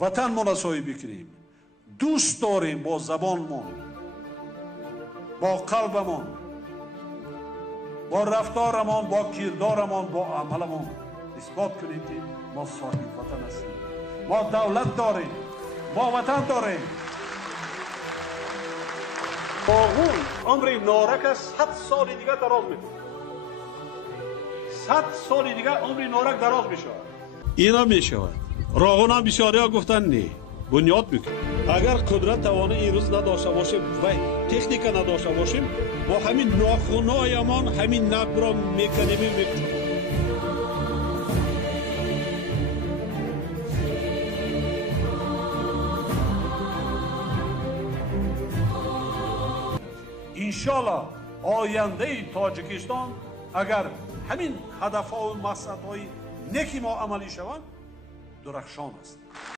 وطنمون را صاحبی کنیم. دوست داریم با زبانمون، با قلبمون، با رفتارمون، با کردارمون، با عملمون اثبات کنیم که ما صاحب وطن هستیم. ما دولت داریم، ما وطن داریم. باغون عمر نارک از 100 سال دیگه دراز میکنه. 100 سال دیگه عمر نارک دراز میشه. اینا میشود. راغون هم بسیاری ها گفتن نه. بنیاد میکنه. اگر قدرت توانه این روز نداشته باشیم و تکنیک نداشته باشیم، با همین ناخونهایمان همین نقد را میکنیم. انشالله آینده تاجیکستان اگر همین هدفها و مقصدهای نیکی ما عملی شوند درخشان است.